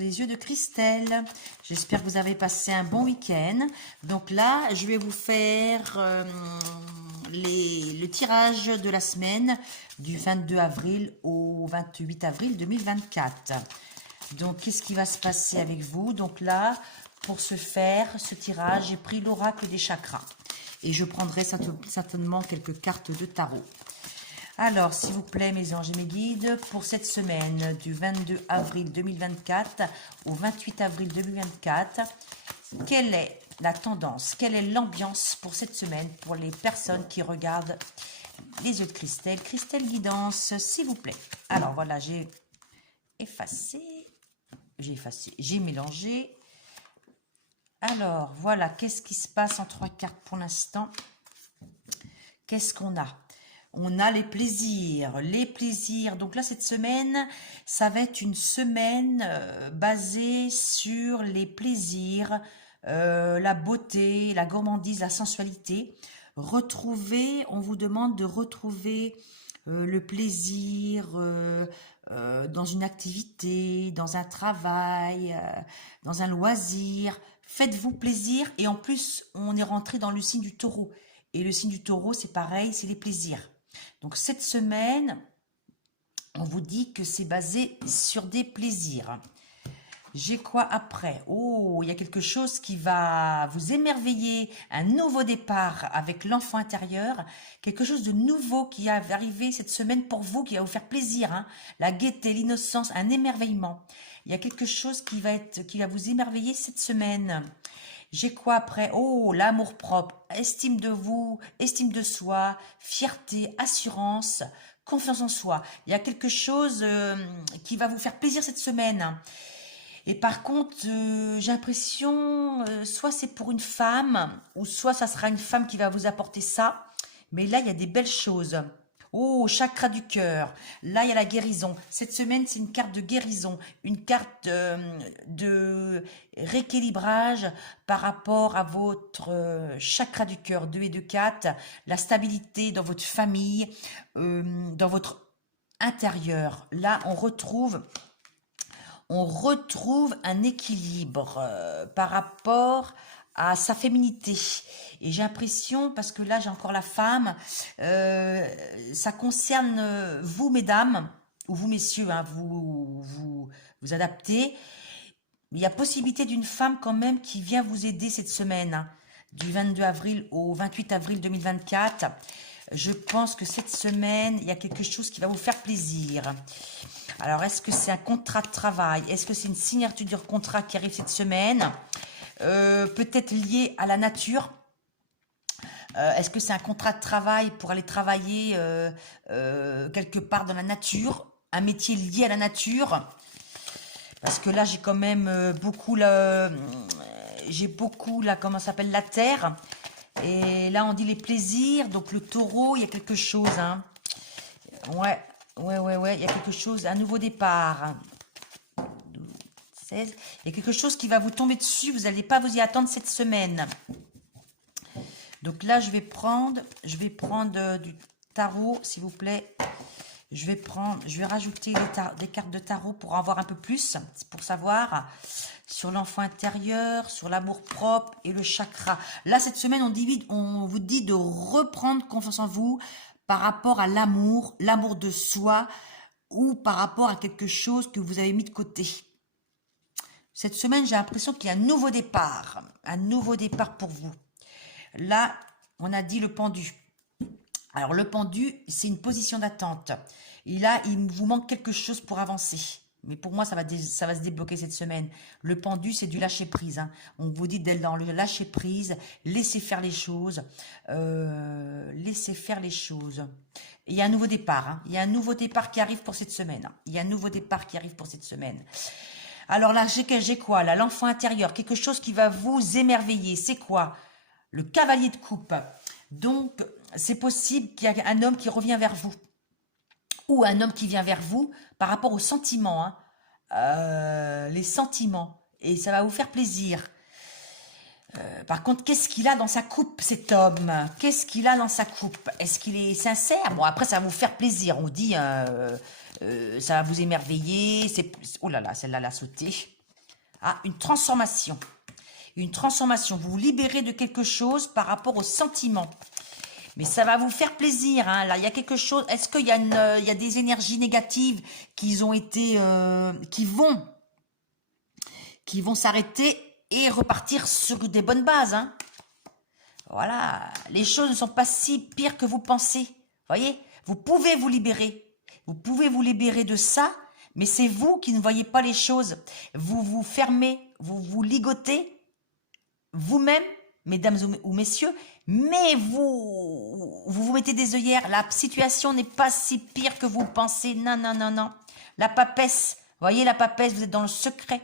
les yeux de Christelle. J'espère que vous avez passé un bon week-end. Donc là, je vais vous faire le tirage de la semaine du 22 avril au 28 avril 2024. Donc, qu'est-ce qui va se passer avec vous? Donc là, pour ce tirage, j'ai pris l'oracle des chakras. Et je prendrai certainement quelques cartes de tarot. Alors, s'il vous plaît, mes anges et mes guides, pour cette semaine du 22 avril 2024 au 28 avril 2024, quelle est la tendance, quelle est l'ambiance pour cette semaine pour les personnes qui regardent les yeux de Christelle? Christelle Guidance, s'il vous plaît. Alors, voilà, j'ai mélangé. Alors, voilà, qu'est-ce qui se passe en 3 cartes pour l'instant? Qu'est-ce qu'on a? On a les plaisirs. Donc là, cette semaine, ça va être une semaine basée sur les plaisirs, la beauté, la gourmandise, la sensualité. On vous demande de retrouver le plaisir dans une activité, dans un travail, dans un loisir. Faites-vous plaisir. Et en plus, on est rentré dans le signe du taureau. Et le signe du taureau, c'est pareil, c'est les plaisirs. Donc cette semaine, on vous dit que c'est basé sur des plaisirs. J'ai quoi après? Oh, il y a quelque chose qui va vous émerveiller, un nouveau départ avec l'enfant intérieur, quelque chose de nouveau qui va arriver cette semaine pour vous, qui va vous faire plaisir, hein. La gaieté, l'innocence, un émerveillement. Il y a quelque chose qui va vous émerveiller cette semaine. J'ai quoi après? Oh, l'amour propre, estime de vous, estime de soi, fierté, assurance, confiance en soi. Il y a quelque chose qui va vous faire plaisir cette semaine. Et par contre, j'ai l'impression, soit c'est pour une femme, ou soit ça sera une femme qui va vous apporter ça. Mais là, il y a des belles choses. Oh, chakra du cœur. Là, il y a la guérison. Cette semaine, c'est une carte de guérison, une carte de rééquilibrage par rapport à votre chakra du cœur, 2 et 2, 4, la stabilité dans votre famille, dans votre intérieur. Là, on retrouve un équilibre par rapport à sa féminité. Et j'ai l'impression, parce que là j'ai encore la femme, ça concerne vous mesdames, ou vous messieurs, hein, vous adaptez. Il y a possibilité d'une femme quand même qui vient vous aider cette semaine, hein, du 22 avril au 28 avril 2024. Je pense que cette semaine, il y a quelque chose qui va vous faire plaisir. Alors, est-ce que c'est un contrat de travail? Est-ce que c'est une signature de contrat qui arrive cette semaine? Peut-être lié à la nature. Est-ce que c'est un contrat de travail pour aller travailler quelque part dans la nature? Un métier lié à la nature? Parce que là, j'ai quand même beaucoup comment ça s'appelle, la terre. Et là, on dit les plaisirs. Donc, le taureau, il y a quelque chose, hein. Ouais, il y a quelque chose, un nouveau départ. 16. Il y a quelque chose qui va vous tomber dessus, vous n'allez pas vous y attendre cette semaine. Donc là, je vais prendre du tarot, s'il vous plaît. Je vais rajouter des cartes de tarot pour en avoir un peu plus, pour savoir sur l'enfant intérieur, sur l'amour propre et le chakra. Là, cette semaine, on vous dit de reprendre confiance en vous par rapport à l'amour de soi, ou par rapport à quelque chose que vous avez mis de côté. Cette semaine, j'ai l'impression qu'il y a un nouveau départ pour vous. Là, on a dit le pendu. Alors, le pendu, c'est une position d'attente. Et là, il vous manque quelque chose pour avancer. Mais pour moi, ça va se débloquer cette semaine. Le pendu, c'est du lâcher-prise, hein. On vous dit d'être dans le lâcher-prise, laissez faire les choses. Laissez faire les choses. Et il y a un nouveau départ, hein. Il y a un nouveau départ qui arrive pour cette semaine. Alors là, j'ai quoi là? L'enfant intérieur, quelque chose qui va vous émerveiller. C'est quoi? Le cavalier de coupe. Donc, c'est possible qu'il y ait un homme qui revient vers vous. Ou un homme qui vient vers vous par rapport aux sentiments, hein. Les sentiments. Et ça va vous faire plaisir. Par contre, qu'est-ce qu'il a dans sa coupe, cet homme? Qu'est-ce qu'il a dans sa coupe? Est-ce qu'il est sincère? Bon, après, ça va vous faire plaisir. On dit, ça va vous émerveiller. Oh là là, celle-là l'a sauté. Ah, une transformation. Une transformation. Vous vous libérez de quelque chose par rapport aux sentiments. Mais ça va vous faire plaisir. Hein. Là, il y a quelque chose. Est-ce qu'il y a il y a des énergies négatives qui ont été, qui vont s'arrêter et repartir sur des bonnes bases. Hein. Voilà. Les choses ne sont pas si pires que vous pensez. Voyez, vous pouvez vous libérer. Vous pouvez vous libérer de ça, mais c'est vous qui ne voyez pas les choses. Vous vous fermez, vous vous ligotez vous-même, mesdames ou messieurs, mais vous mettez des œillères. La situation n'est pas si pire que vous pensez. Non, non, non, non. La papesse, voyez la papesse, vous êtes dans le secret.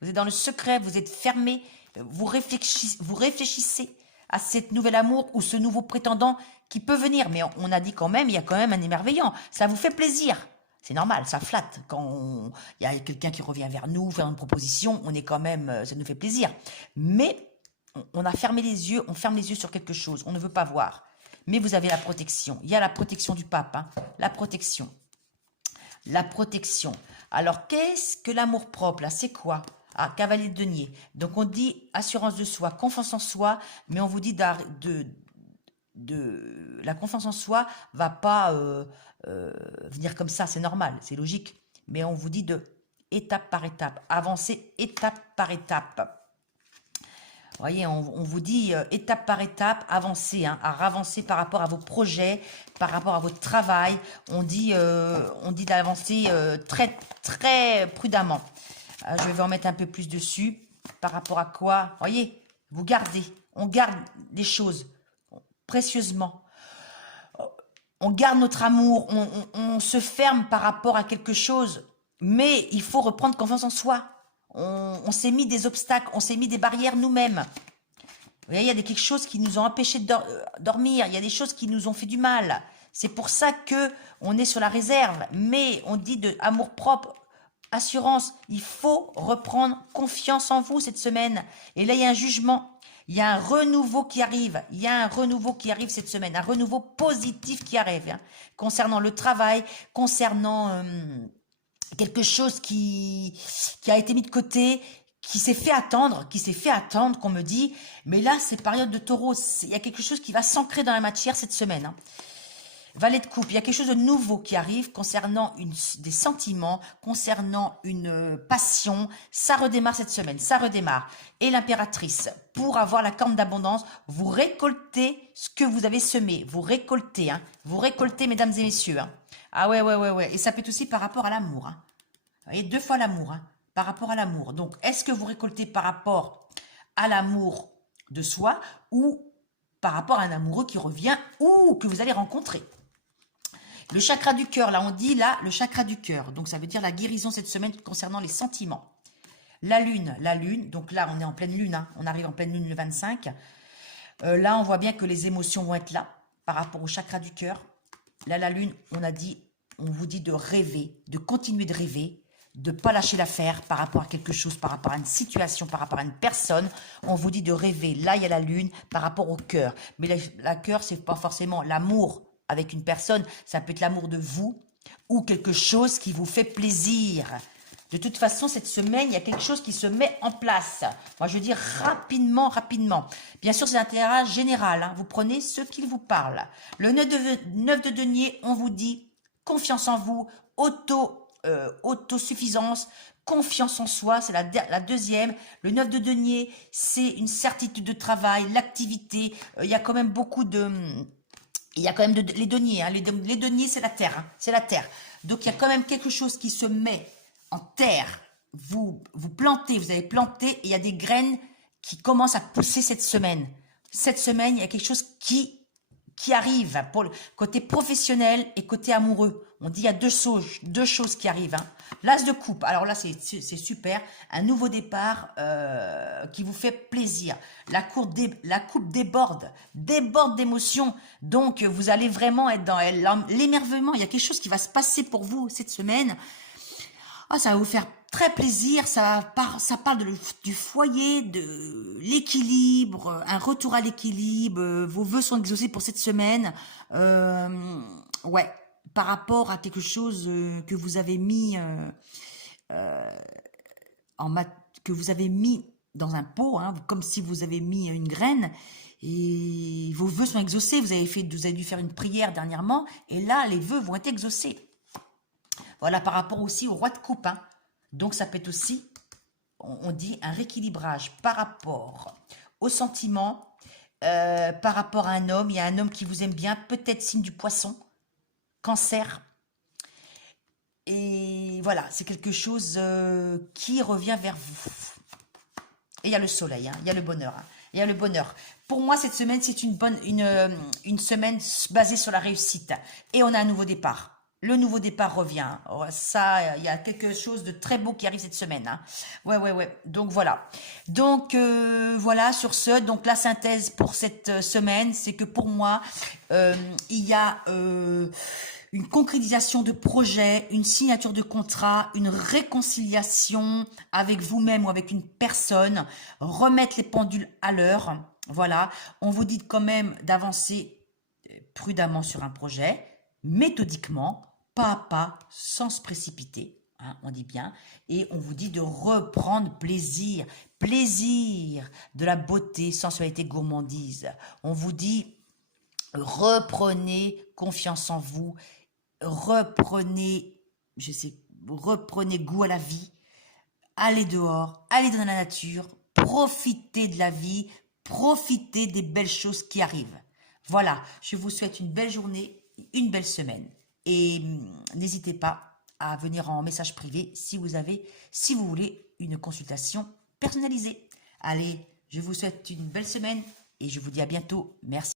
Vous êtes dans le secret, vous êtes fermé. Vous réfléchissez à cet nouvel amour ou ce nouveau prétendant qui peut venir. Mais on a dit quand même, il y a quand même un émerveillant. Ça vous fait plaisir. C'est normal, ça flatte. Quand il y a quelqu'un qui revient vers nous, faire une proposition, on est quand même, ça nous fait plaisir. Mais on a fermé les yeux, on ferme les yeux sur quelque chose, on ne veut pas voir. Mais vous avez la protection. Il y a la protection du pape, hein, la protection. La protection. Alors, qu'est-ce que l'amour-propre, là? C'est quoi? Ah, cavalier de denier. Donc, on dit assurance de soi, confiance en soi, mais on vous dit la confiance en soi va pas venir comme ça, c'est normal, c'est logique. Mais on vous dit de étape par étape, avancer étape par étape. Vous voyez, on vous dit étape par étape, avancer, hein, à avancer par rapport à vos projets, par rapport à votre travail. On dit d'avancer très, très prudemment. Je vais en mettre un peu plus dessus. Par rapport à quoi? Vous voyez, vous gardez. On garde les choses précieusement. On garde notre amour. On se ferme par rapport à quelque chose. Mais il faut reprendre confiance en soi. On s'est mis des obstacles, on s'est mis des barrières nous-mêmes. Vous voyez, il y a quelque chose qui nous ont empêchés de dormir, il y a des choses qui nous ont fait du mal. C'est pour ça que on est sur la réserve. Mais on dit de amour-propre, assurance, il faut reprendre confiance en vous cette semaine. Et là, il y a un jugement, il y a un renouveau qui arrive. Il y a un renouveau qui arrive cette semaine, un renouveau positif qui arrive. Hein, concernant le travail, concernant... quelque chose qui a été mis de côté, qui s'est fait attendre, qu'on me dit, mais là, c'est période de taureau, il y a quelque chose qui va s'ancrer dans la matière cette semaine. Hein. Valet de coupe, il y a quelque chose de nouveau qui arrive concernant des sentiments, concernant une passion, ça redémarre cette semaine, ça redémarre. Et l'impératrice, pour avoir la corne d'abondance, vous récoltez ce que vous avez semé, vous récoltez, hein, vous récoltez, mesdames et messieurs. Hein. Ah ouais. Et ça peut être aussi par rapport à l'amour. Hein. Vous voyez, 2 fois l'amour, hein, par rapport à l'amour. Donc, est-ce que vous récoltez par rapport à l'amour de soi ou par rapport à un amoureux qui revient ou que vous allez rencontrer? Le chakra du cœur, là, on dit là, le chakra du cœur. Donc, ça veut dire la guérison cette semaine concernant les sentiments. La lune, donc là, on est en pleine lune, hein, on arrive en pleine lune le 25. Là, on voit bien que les émotions vont être là par rapport au chakra du cœur. Là, la lune, on vous dit de rêver, de continuer de rêver, de ne pas lâcher l'affaire par rapport à quelque chose, par rapport à une situation, par rapport à une personne. On vous dit de rêver. Là, il y a la lune par rapport au cœur. Mais la cœur, c'est pas forcément l'amour avec une personne. Ça peut être l'amour de vous ou quelque chose qui vous fait plaisir. De toute façon, cette semaine, il y a quelque chose qui se met en place. Moi, je veux dire rapidement. Bien sûr, c'est un tirage général. Hein. Vous prenez ce qu'il vous parle. Le 9 de denier, on vous dit confiance en vous, autosuffisance, confiance en soi, c'est la deuxième. Le 9 de denier, c'est une certitude de travail, l'activité. Il y a quand même beaucoup de... Il y a quand même les deniers. Hein. Les deniers, c'est la terre. Hein. C'est la terre. Donc, il y a quand même quelque chose qui se met en terre. Vous plantez, vous avez planté et il y a des graines qui commencent à pousser cette semaine. Cette semaine, il y a quelque chose qui arrive pour le côté professionnel et côté amoureux. On dit il y a deux choses qui arrivent. Hein. L'as de coupe, alors là c'est super, un nouveau départ qui vous fait plaisir. La coupe déborde d'émotions, donc vous allez vraiment être dans l'émerveillement. Il y a quelque chose qui va se passer pour vous cette semaine. Ah, ça va vous faire très plaisir, ça parle du foyer, de l'équilibre, un retour à l'équilibre, vos vœux sont exaucés pour cette semaine. Ouais, par rapport à quelque chose que vous avez mis que vous avez mis dans un pot, hein, comme si vous avez mis une graine, et vos vœux sont exaucés. Vous avez dû faire une prière dernièrement, et là, les vœux vont être exaucés. Voilà, par rapport aussi au roi de coupe. Hein. Donc, ça peut être aussi, on dit, un rééquilibrage par rapport aux sentiments, par rapport à un homme. Il y a un homme qui vous aime bien, peut-être signe du poisson, cancer. Et voilà, c'est quelque chose qui revient vers vous. Et il y a le soleil, hein, il y a le bonheur. Hein, il y a le bonheur. Pour moi, cette semaine, c'est une semaine basée sur la réussite. Et on a un nouveau départ. Le nouveau départ revient. Ça, il y a quelque chose de très beau qui arrive cette semaine. Hein. Ouais. Donc, voilà. Donc, voilà, sur ce. Donc, la synthèse pour cette semaine, c'est que pour moi, il y a une concrétisation de projet, une signature de contrat, une réconciliation avec vous-même ou avec une personne, remettre les pendules à l'heure. Voilà. On vous dit quand même d'avancer prudemment sur un projet, méthodiquement, pas à pas, sans se précipiter, hein, on dit bien, et on vous dit de reprendre plaisir, plaisir de la beauté, sensualité, gourmandise. On vous dit, reprenez confiance en vous, reprenez goût à la vie, allez dehors, allez dans la nature, profitez de la vie, profitez des belles choses qui arrivent. Voilà, je vous souhaite une belle journée, une belle semaine. Et n'hésitez pas à venir en message privé si vous voulez une consultation personnalisée. Allez, je vous souhaite une belle semaine et je vous dis à bientôt. Merci.